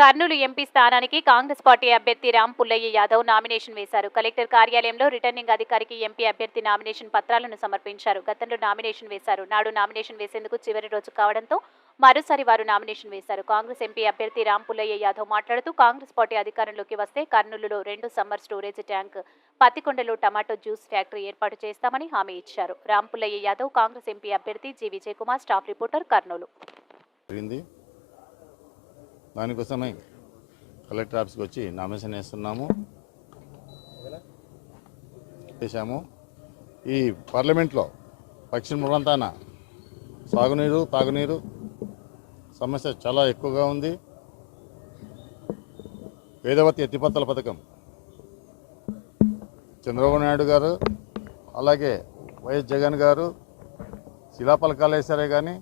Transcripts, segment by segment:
Kurnool MP స్థానానికి Congress party అభ్యర్థి Ram Pullaiah Yadav nomination వేశారు. కలెక్టర్ కార్యాలయంలో రిటర్నింగ్ అధికారికి ఎంపీ అభ్యర్థి నామినేషన్ పత్రాలను సమర్పించారు. గతంలో నామినేషన్ వేశారు. నాడు నామినేషన్ వేసేందుకు చివరి రోజు కావడంతో మరోసారి వారు నామినేషన్ వేశారు. కాంగ్రెస్ ఎంపీ అభ్యర్థి రామ్ పుల్లయ్య యాదవ్ మాట్లాడుతూ కాంగ్రెస్ పార్టీ అధికారంలోకి వస్తే కర్నూలులో రెండు సమ్మర్ స్టోరేజ్ ట్యాంక్ పత్తికొండలో టమాటో జ్యూస్ ఫ్యాక్టరీ ఏర్పాటు చేస్తామని హామీ ఇచ్చారు. రామ్ పుల్లయ్య యాదవ్ కాంగ్రెస్ ఎంపీ అభ్యర్థి G. Vijay Kumar staff reporter Kurnool. దానికోసమే కలెక్టర్ ఆఫీస్కి వచ్చి నామినేషన్ వేస్తున్నాము. చేశాము ఈ పార్లమెంట్లో పశ్చిమ ప్రాంతాన సాగునీరు తాగునీరు సమస్య చాలా ఎక్కువగా ఉంది. వేదవతి ఎత్తిపత్తల పథకం చంద్రబాబు నాయుడు గారు అలాగే వైఎస్ జగన్ గారు శిలాపలకాలు వేశారే కానీ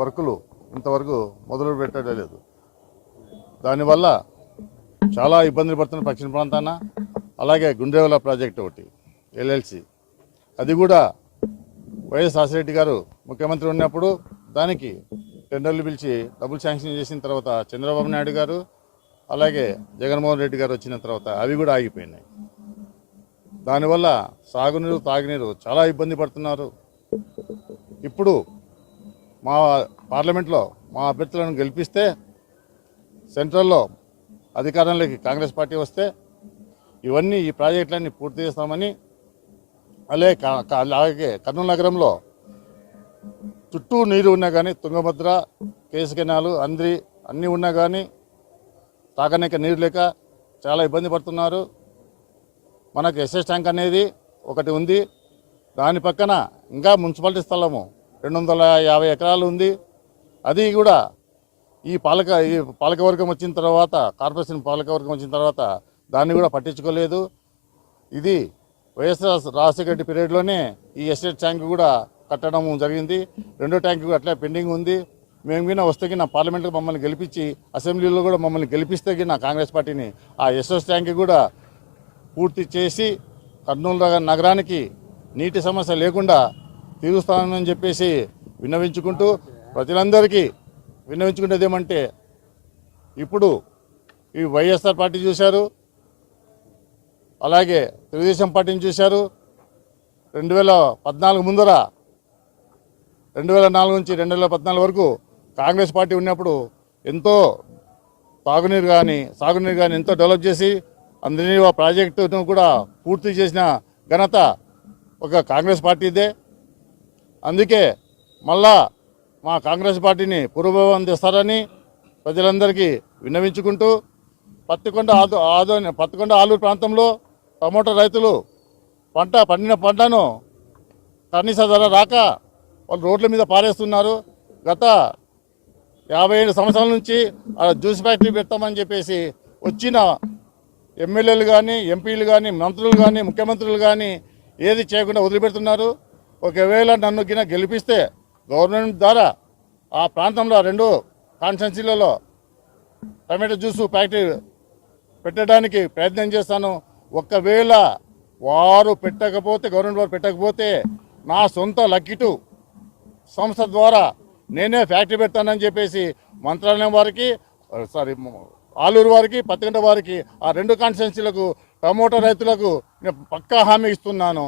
వర్కులు ఇంతవరకు మొదలు పెట్టడం లేదు దానివల్ల చాలా ఇబ్బందులు పడుతున్న పశ్చిమ ప్రాంతాన అలాగే గుండ్రేవల ప్రాజెక్ట్ ఒకటి ఎల్ఎల్సి. అది కూడా వైఎస్ రాజశేఖర గారు ముఖ్యమంత్రి ఉన్నప్పుడు దానికి టెండర్లు పిలిచి డబ్బులు శాంక్షన్ చేసిన తర్వాత చంద్రబాబు నాయుడు గారు అలాగే జగన్మోహన్ రెడ్డి గారు వచ్చిన తర్వాత అవి కూడా ఆగిపోయినాయి. దానివల్ల సాగునీరు తాగునీరు చాలా ఇబ్బంది పడుతున్నారు. ఇప్పుడు మా పార్లమెంట్లో మా అభ్యర్థులను గెలిపిస్తే సెంట్రల్లో అధికారంలోకి కాంగ్రెస్ పార్టీ వస్తే ఇవన్నీ ఈ ప్రాజెక్టులన్నీ పూర్తి చేస్తామని అలాగే కా- అలాగే కర్నూలు నగరంలో చుట్టూ నీరు ఉన్నా కానీ తుంగభద్ర కేసు కెనాలు అంద్రి అన్నీ ఉన్నా కానీ తాగనేక నీరు లేక చాలా ఇబ్బంది పడుతున్నారు. మనకు ఎస్ఎస్ ట్యాంక్ అనేది ఒకటి ఉంది. దాని పక్కన ఇంకా మున్సిపాలిటీ స్థలము రెండు వందల యాభై ఎకరాలు ఉంది. అది కూడా ఈ పాలక ఈ పాలకవర్గం వచ్చిన తర్వాత కార్పొరేషన్ పాలకవర్గం వచ్చిన తర్వాత దాన్ని కూడా పట్టించుకోలేదు. ఇది వైఎస్ఆర్ రాజశేఖర రెడ్డి పీరియడ్లోనే ఈ ఎస్టేట్ ట్యాంక్ కూడా కట్టడం జరిగింది. రెండో ట్యాంక్ కూడా అట్లా పెండింగ్ ఉంది. మేము గిన వస్తే గిన పార్లమెంట్లో మమ్మల్ని గెలిపించి అసెంబ్లీలో కూడా మమ్మల్ని గెలిపిస్తే గిన కాంగ్రెస్ పార్టీని ఆ ఎస్ఎస్ ట్యాంక్ కూడా పూర్తి చేసి కర్నూలు నగరానికి నీటి సమస్య లేకుండా తీరుస్తానని చెప్పేసి విన్నవించుకుంటూ ప్రజలందరికీ విన్నవించుకునేది ఏమంటే ఇప్పుడు ఈ వైఎస్ఆర్ పార్టీ చూశారు అలాగే తెలుగుదేశం పార్టీని చూశారు రెండు వేల పద్నాలుగు ముందర రెండు వేల నాలుగు నుంచి రెండు వేల పద్నాలుగు వరకు కాంగ్రెస్ పార్టీ ఉన్నప్పుడు ఎంతో తాగునీరు కానీ సాగునీరు కానీ ఎంతో డెవలప్ చేసి అందరినీ ఆ ప్రాజెక్టును కూడా పూర్తి చేసిన ఘనత ఒక కాంగ్రెస్ పార్టీదే. అందుకే మళ్ళా మా కాంగ్రెస్ పార్టీని పూర్వభావం తెస్తారని ప్రజలందరికీ విన్నవించుకుంటూ పత్తికొండ ఆదు ఆదో పత్తికొండ ఆలూరు ప్రాంతంలో టమోటా రైతులు పంట పండిన పంటను కనీస ధర రాక వాళ్ళు రోడ్ల మీద పారేస్తున్నారు. గత యాభై ఏడు సంవత్సరాల నుంచి జ్యూస్ ఫ్యాక్టరీ పెడతామని చెప్పేసి వచ్చిన ఎమ్మెల్యేలు కానీ ఎంపీలు కానీ మంత్రులు కానీ ముఖ్యమంత్రులు కానీ ఏది చేయకుండా వదిలిపెడుతున్నారు. ఒకవేళ నన్ను గిన గెలిపిస్తే గవర్నమెంట్ ద్వారా ఆ ప్రాంతంలో రెండు కాన్స్టెన్సీలలో టమాటో జ్యూస్ ఫ్యాక్టరీ పెట్టడానికి ప్రయత్నం చేస్తాను. ఒకవేళ వారు పెట్టకపోతే గవర్నమెంట్ వారు పెట్టకపోతే నా సొంత లక్కిటు సంస్థ ద్వారా నేనే ఫ్యాక్టరీ పెడతానని చెప్పేసి మంత్రాలయం వారికి సారీ ఆలూరు వారికి పత్తిగంట వారికి ఆ రెండు కాన్స్టిట్యున్సీలకు టమోటా రైతులకు నేను పక్కా హామీ ఇస్తున్నాను.